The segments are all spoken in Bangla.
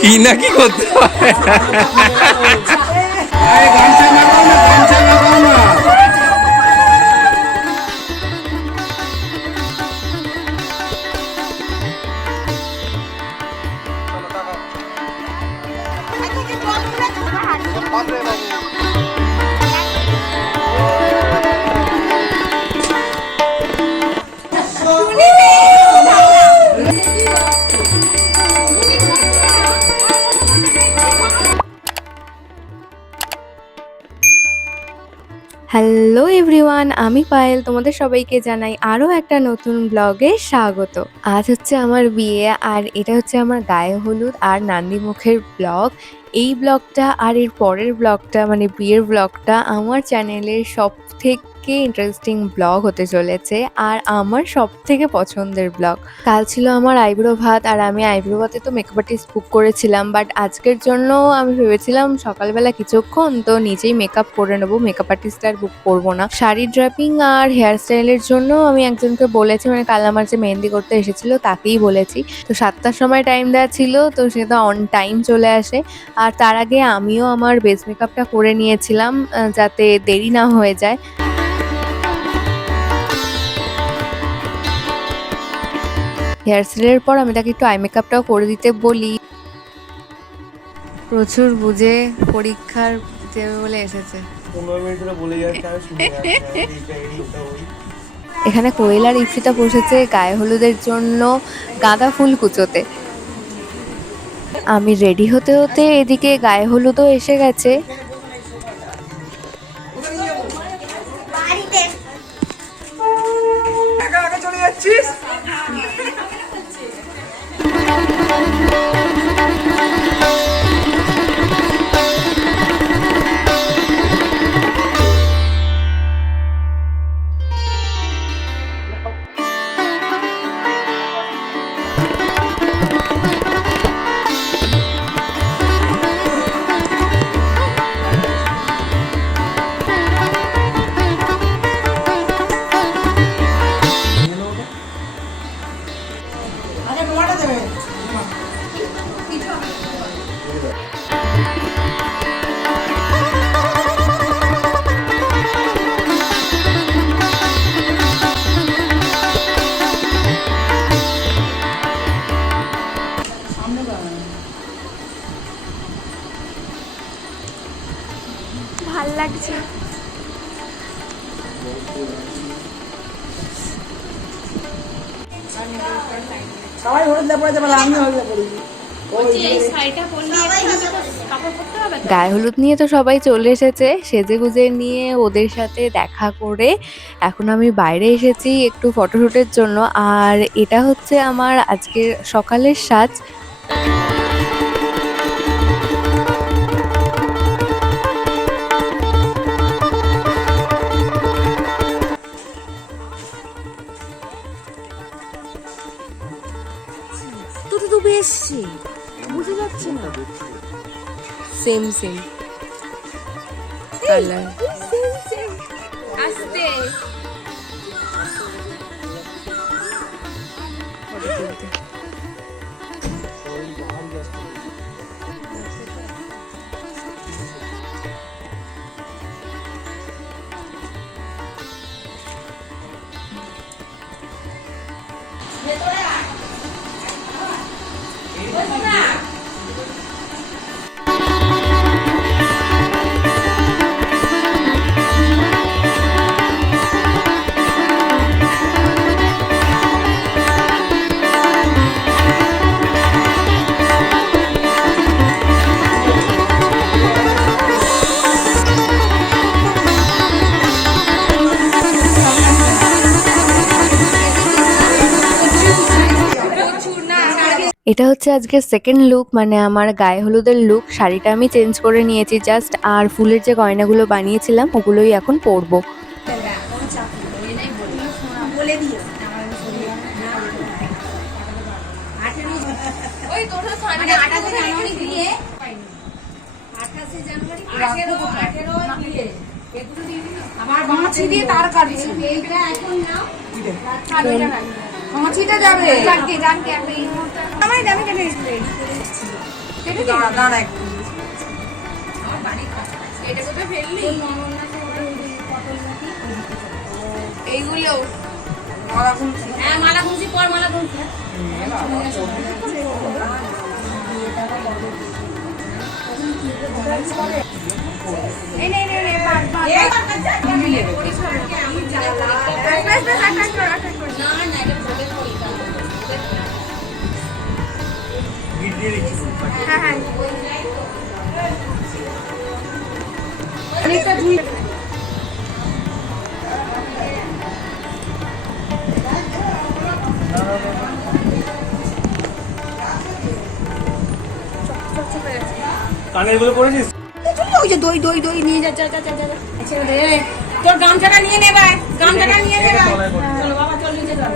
কি না কি করতে হয়। হ্যালো এভরিওয়ান, আমি পায়েল। তোমাদের সবাইকে জানাই আরও একটা নতুন ব্লগে স্বাগত। আজ হচ্ছে আমার বিয়ে, আর এটা হচ্ছে আমার গায়ে হলুদ আর নান্দি মুখের ব্লগ। এই ব্লগটা আর এর পরের ব্লগটা মানে বিয়ের ব্লগটা আমার চ্যানেলের সব থেকে ইন্টারেস্টিং ব্লগ হতে চলেছে, আর আমার সব থেকে পছন্দের ব্লগ। কাল ছিল আমার আইব্রো ভাত, আর আমি আইব্রো ভাতে তো মেকআপ আর্টিস্ট বুক করেছিলাম, বাট আজকের জন্য আমি ভেবেছিলাম সকালবেলা কিছুক্ষণ তো নিজেই মেকআপ করে নেবো, মেকআপ আর্টিস্ট আর বুক করবো না। শাড়ি ড্রাপিং আর হেয়ার স্টাইলের জন্য আমি একজনকে বলেছি, মানে কাল আমার যে মেহেন্দি করতে এসেছিল তাকেই বলেছি। তো 7টার সময় টাইম দেওয়া ছিল, তো সে তো অন টাইম চলে আসে। আর তার আগে আমিও আমার বেস মেকআপটা করে নিয়েছিলাম যাতে দেরি না হয়ে যায়। হেয়ার স্টাইলের পর আমি তাকে একটু আই মেকআপটাও করে দিতে বলি। প্রচুর বুঝে পরীক্ষার দেবে বলে এসেছে। 15 মিনিট ধরে বলে যাচ্ছে, আমি শুনে যাচ্ছি। এখানে কোয়েল আর ইপসিতা বসেছে গায়ে হলুদের জন্য গাঁদা ফুল কুচোতে। আমি রেডি হতে হতে এদিকে গায়ে হলুদও এসে গেছে। চলে যাচ্ছিস? ভাল লাগছে। সবাই হলুদ পরে যাবে, আমি হলুদ পরি। গায়ে হলুদ নিয়ে তো সবাই চলে এসেছে, সেজে গুজে নিয়ে ওদের সাথে দেখা করে এখন আমি বাইরে এসেছি একটু ফটোশুটের জন্য। আর এটা হচ্ছে আমার আজকের সকালের সাজ। তো বেশি বুঝে যাচ্ছে না। Same same colour. আস্তে এটা হচ্ছে আজকের সেকেন্ড লুক, মানে আমার গায়ে হলুদের লুক। শাড়িটা আমি চেঞ্জ করে নিয়েছি জাস্ট, আর ফুলের যে গয়নাগুলো বানিয়েছিলাম ওগুলোই এখন পরবো। আমার মাছি দিয়ে তার কাটছে। মাছিটা যাবে জানকে জানকে আমি দামি দামি স্প্রে দাঁড়া দাঁড়া একটু। এটা কোথায় ফেললি? এইগুলো মালা গুনছি। হ্যাঁ মালা গুনছি পর মালা গুনছি এই নে নে নে বাদ বাদ না না এটা ভোগে ফলটা গিট দিয়ে দিচ্ছি। হ্যাঁ হ্যাঁ অনেকটা ধুই। কানের গুলো করেছিস? ওই যে দই দই দই নিয়ে যা যা যা যা যা ছেড়ে দে তোর গামছাটা নিয়ে নে ভাই গামছাটা নিয়ে নে ভাই চলো বাবা চল নিচে চল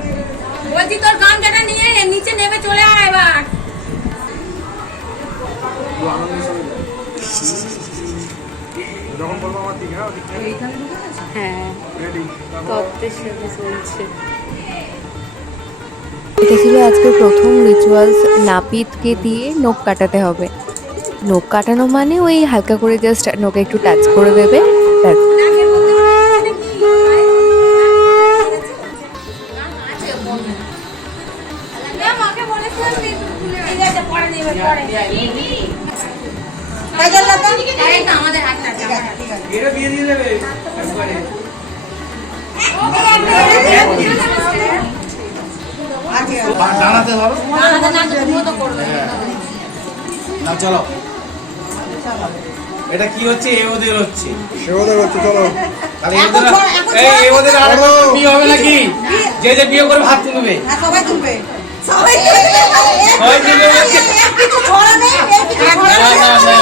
বলছি তোর গামছাটা নিয়ে নে নিচে নেবে চলে আয় এবার যখন বলবো আমার দিকে হ্যাঁ ওদিকে হ্যাঁ রেডি। তত্ত্বের সাথে চলছে। এটা ছিল আজকে প্রথম রিচুয়ালস, নাপিতকে দিয়ে নখ কাটাতে হবে। নখ কাটানো মানে ওই হালকা করে জাস্ট নখে একটু টাচ করে দেবে, ব্যাস। নাকের মধ্যে নাকি আছে বলবে না মাকে বলেছিলাম ঠিক আছে পরে নেবে পরে কাজল লাগা এই তো আমাদের হাতটা আছে এটা দিয়ে দিয়ে দেবে একবারে। দাঁড়াতে ধরো আমাদের না তো করবে না চলো এটা কি হচ্ছে এ ওদের হচ্ছে সেওদের হচ্ছে চলো। তাহলে এ ওদের আর বিয়ে হবে নাকি যে যে বিয়ে করে ভাত তুলবে সবাই তুলবে। সবাই সবাই তুলবে বলছে কিছু ছড়া নেই কিছু ছড়া না না না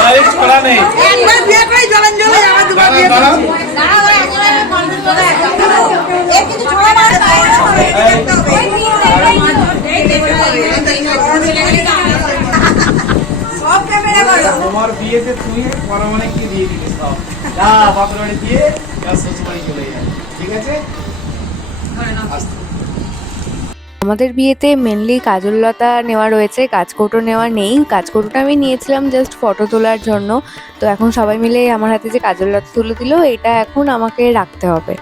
বাড়ি ছড়া নেই একবার বিয়ে করে জ্বলন জ্বলে আমার দুবার বিয়ে দাঁড়াও দাঁড়াও একজনের কনফিউজ করে এর কিছু ছড়া মারতে সব ক্যামেরা করো। তোমার বিয়েতে তুই পরমাণিককে দিয়ে দিবি সব যা বাপের বাড়ি দিয়ে আর শ্বশুর বাড়ি চলে যায় ঠিক আছে আস্তে আমাদের বিয়েতে মেনলি কাজললতা নেওয়া রয়েছে, কাজকৌটো নেওয়া নেই। কাজকৌটোটা আমি নিয়েছিলাম জাস্ট ফটো তোলার জন্য। তো এখন সবাই মিলে আমার হাতে যে কাজললতা তুলে দিল, এটা এখন আমাকে রাখতে হবে।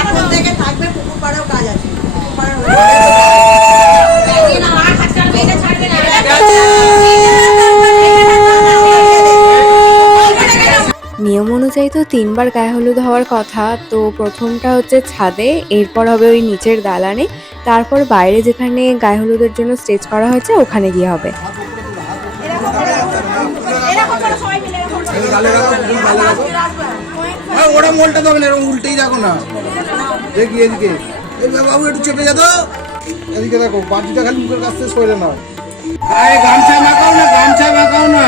এখন থেকে থাকবে পুকুর পাড়েও কাজ আছে। পুকুর পাড়ের নিয়ম অনুযায়ী তো 3 বার গায়ে হলুদ হওয়ার কথা। তো প্রথমটা হচ্ছে ছাদে, এরপর হবে ওই নিচের দালানে, তারপর বাইরে যেখানে গায়ে হলুদের জন্য স্টেজ করা হয়েছে ওখানে গিয়ে হবে। ওরা মোলটা দেবে না এরকম উল্টেই রাখো না দেখি এদিকে এই বাবু একটু চেপে যা তো এদিকে দেখো বাটিটা খালি মুখের কাছ থেকে সরে নাও আরে গামছা মাখাও না গামছা মাখাও না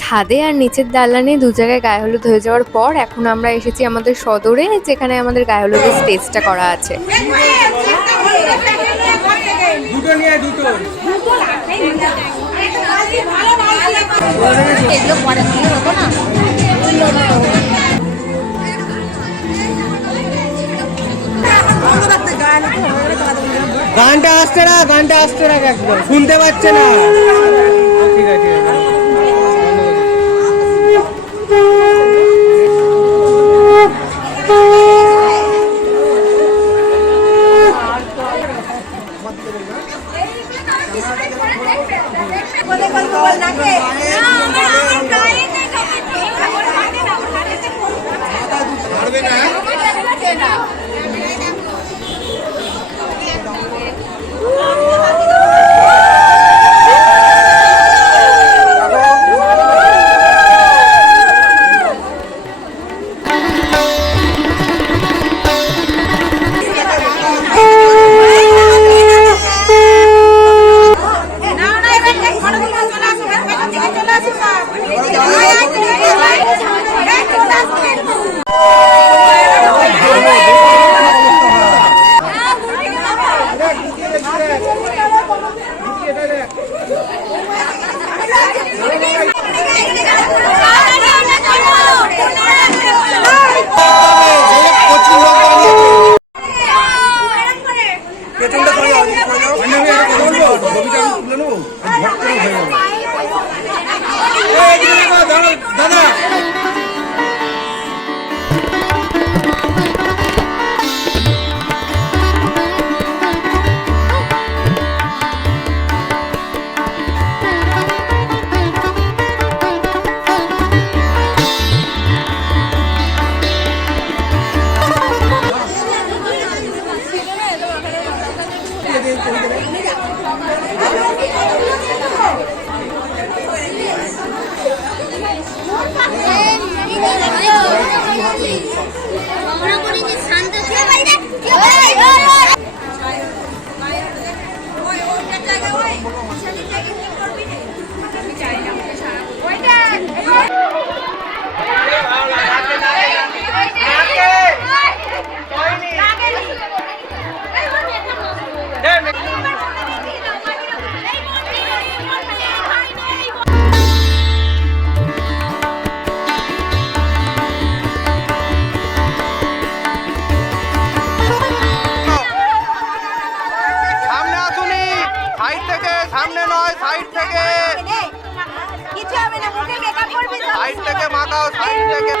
ছাদে আর নিচের দালানে দু জায়গায় গায়ে হলুদ হয়ে যাওয়ার পর এখন আমরা এসেছি আমাদের সদরে, যেখানে আমাদের গায়ে হলুদের স্টেজটা করা আছে। দুটো নিয়ে দুটো এগুলো পরে দিলে হতো না গানটা আসছে না একদম শুনতে পাচ্ছে না ঠিক আছে পারবে না পেছনটা সরে যাও, সরে যাও। মানে আমি একটা কথা বলবো, ছবিটা আমি তুলে নেবো, ঝট করে হয়ে যাবে। এই এদিকে দেখো, দাঁড়াও, দাদা। সামনে আসুনি, সাইড থেকে, সামনে নয়, সাইড থেকে, কিছু হবে না, মুখে মেকআপ করবি তো। সাইড থেকে মাখাও, সাইড থেকে।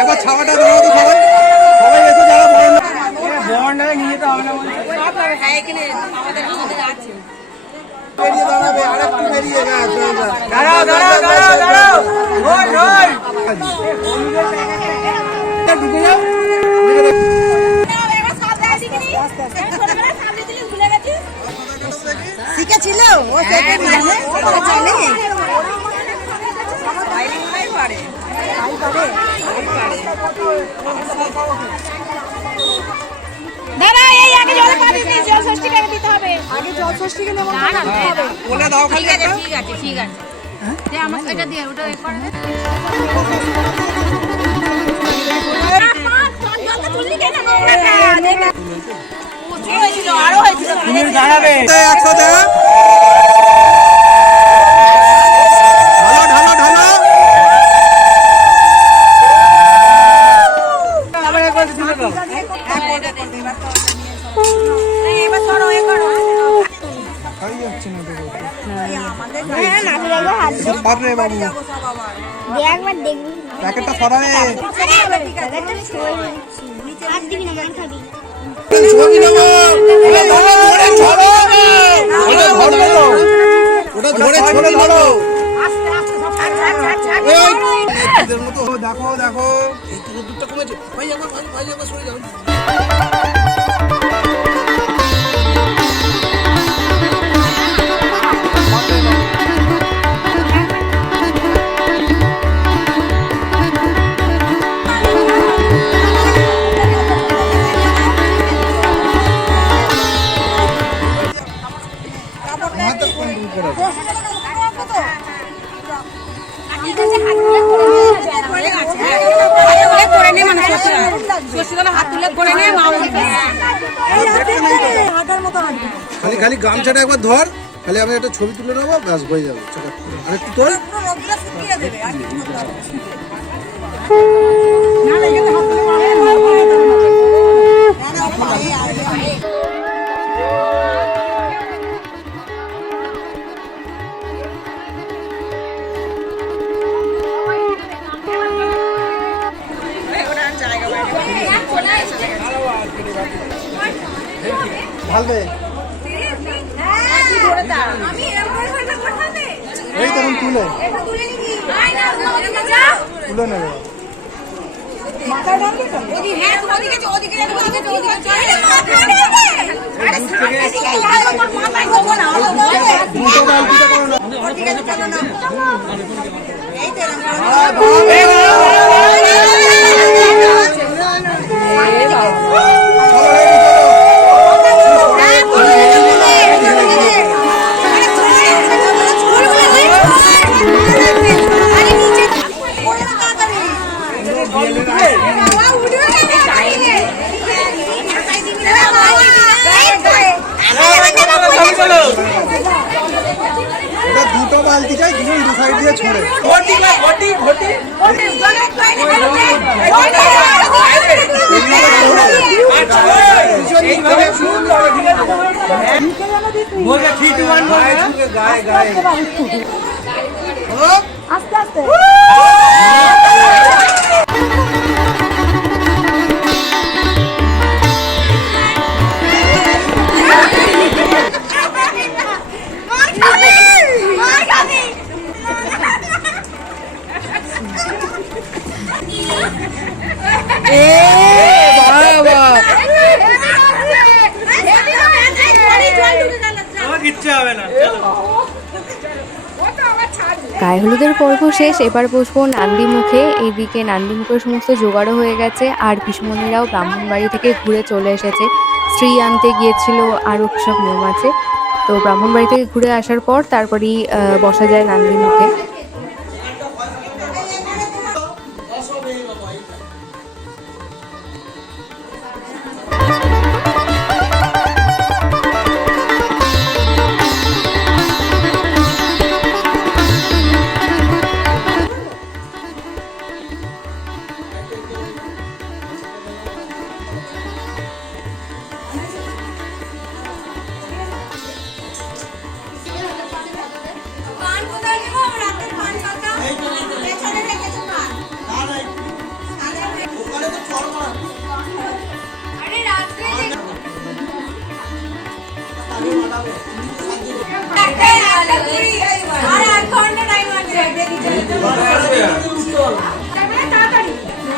একবার ছাওয়াটা দাও তো সবাই, সবাই এসে যারা বরণটা নিয়ে যেতে হবে না, বেরিয়ে দাঁড়াবে, আরেকটু বেরিয়ে দাঁড়াও, দাঁড়াও, দাঁড়াও, দাঁড়াও, ওই ওই ঢুকে যাও। শিখেছিল ও সেকেন্ড জানে ও জানে দাদা এই আগে জল পানি দিয়ে জল ষষ্ঠী টাকা দিতে হবে। আগে জল ষষ্ঠীকে নেব না না বলে দাও খালি একটা। ঠিক আছে ঠিক আছে দে আমার এটা দিয়ে ওটা এ করে দে। আরো হয়েছিল তুমি দাঁড়াবে একসাথে, ঢালো ঢালো ঢালো। আবার একবার দিলে দাও। এবার ধরো এ করো খাই যাচ্ছে না দেখো। হ্যাঁ নাচে যাবো হাত দে বাপরে বাবু, একবার দেখবি প্যাকেটটা সরাবে। হাত দিবি না মান খাবি ছবি নেবো, ওটা ধরো, ধরে ছড়ো, ওটা ধরো, ওটা ধরে ছড়ে ধরো। এই এদের মতো দেখো দেখো, এই তো দুধটা কমেছে। ভাই একবার, ভাই একবার সরে যাও। হাত তুলে করে নে মা হাতের মতো হাঁটবি খালি খালি গামছাটা একবার ধর, খালি আমি একটা ছবি তুলে নেবো, ব্যাস হয়ে যাবে। আর একটু তোল। ভালবে এই তখন তুলে তুলে নেবে। দুটো বালতি চাই, দুজন দু সাইড দিয়ে ছড়ে। আস্তে আস্তে গায়ে হলুদের পর্ব শেষ, এবার বসবো নান্দিমুখে। এইদিকে নান্দিমুখের সমস্ত জোগাড়ও হয়ে গেছে, আর পিসমণিরাও ব্রাহ্মণবাড়ি থেকে ঘুরে চলে এসেছে। স্ত্রী আনতে গিয়েছিল, আরও সব নিয়ম আছে। তো ব্রাহ্মণবাড়ি থেকে ঘুরে আসার পর তারপরেই বসা যায় নান্দিমুখে।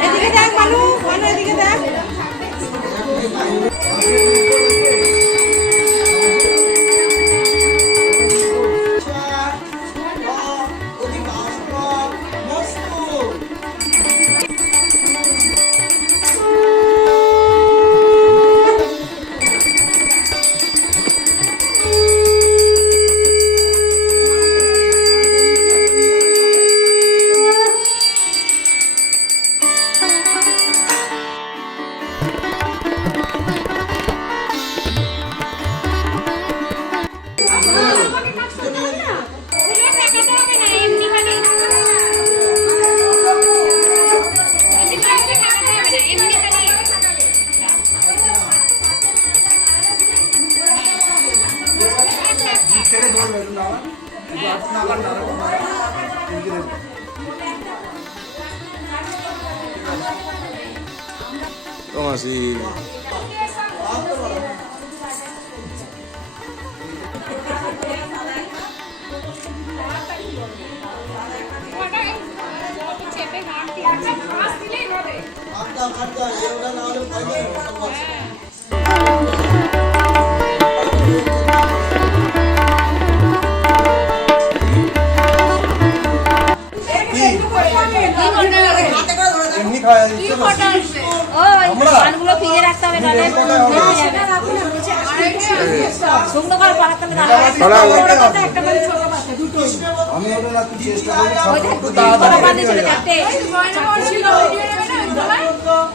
এদিকে দেখ মানু, এদিকে দেখ।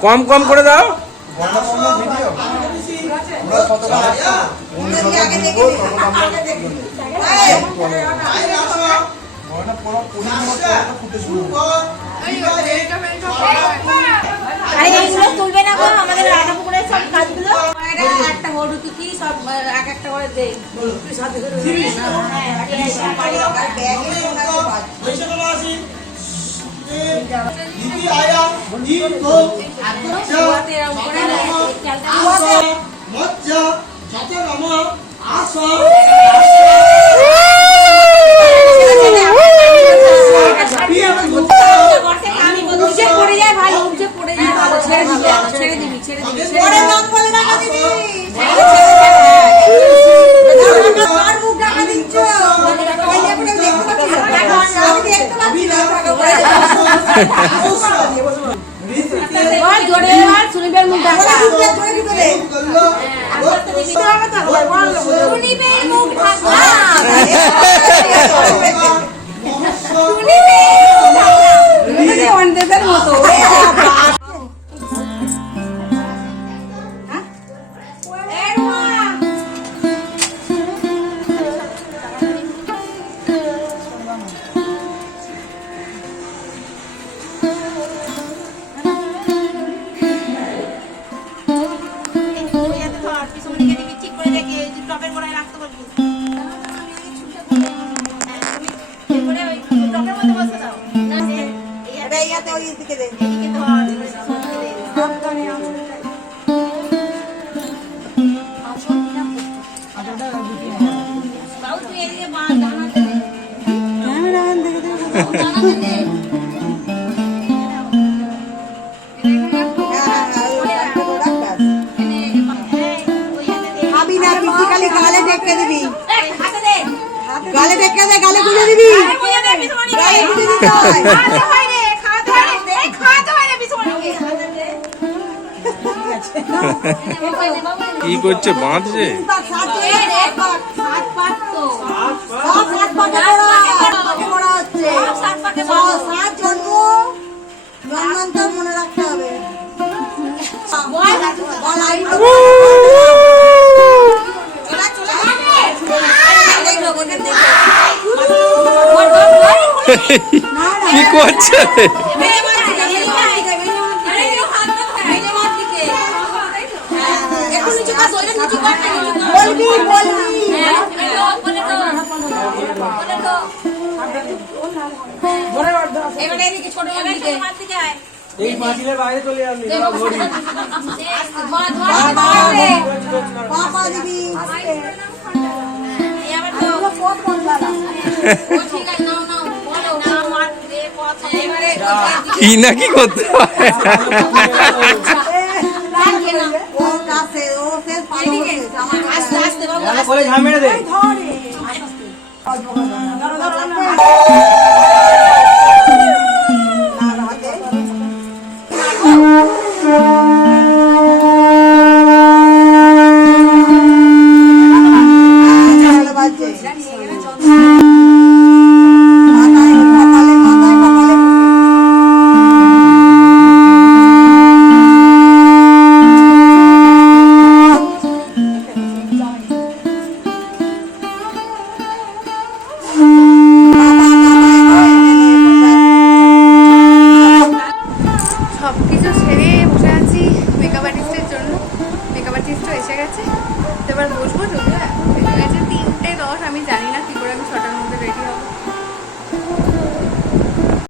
কম কম করে দাও। আমরা কতটা অনুশোচনা করবো, তখন আমরা ঘরটা পুরো ফুটে শুরু হবে। আরে এইগুলো তুলবে না গো আমাদের রান্না পুকুরের সব কাজগুলো। একটা হলুদ কি সব এক একটা করে দে সাথে করে পড়ে যায় ভাই, উঠে পড়ে যায় ভালো, ছেড়ে দিবি ছেড়ে দিবি ছেড়ে দিবি পরের নাম বলে টাকা দিবি। আর মুখ টাকা দিচ্ছ। আমি দেখতে পাচ্ছি না। বল জোরে বল, সুনিবের মুখ ঢাকা, সুনিবের মুখ ঢাকা, অন্যদের মতো খাবি না তুই খালি গালে ঢেকে দিবি। গালে ঢেকে দে, গালে গুলে দিবি। গালে গুলে দিতে হয়। কি করছে বাঁধছে? মনে রাখতে হবে। কি করছে? বলবি বলবি। এবারে এদিকে ছোট দিকে এই পাঁচিলের বাইরে চলে যাবি ঘড়ি পাপা দিবি। কি না কি করতে হয়? আস্তে আস্তে বাবু বলে ঝামেলা দে ধরে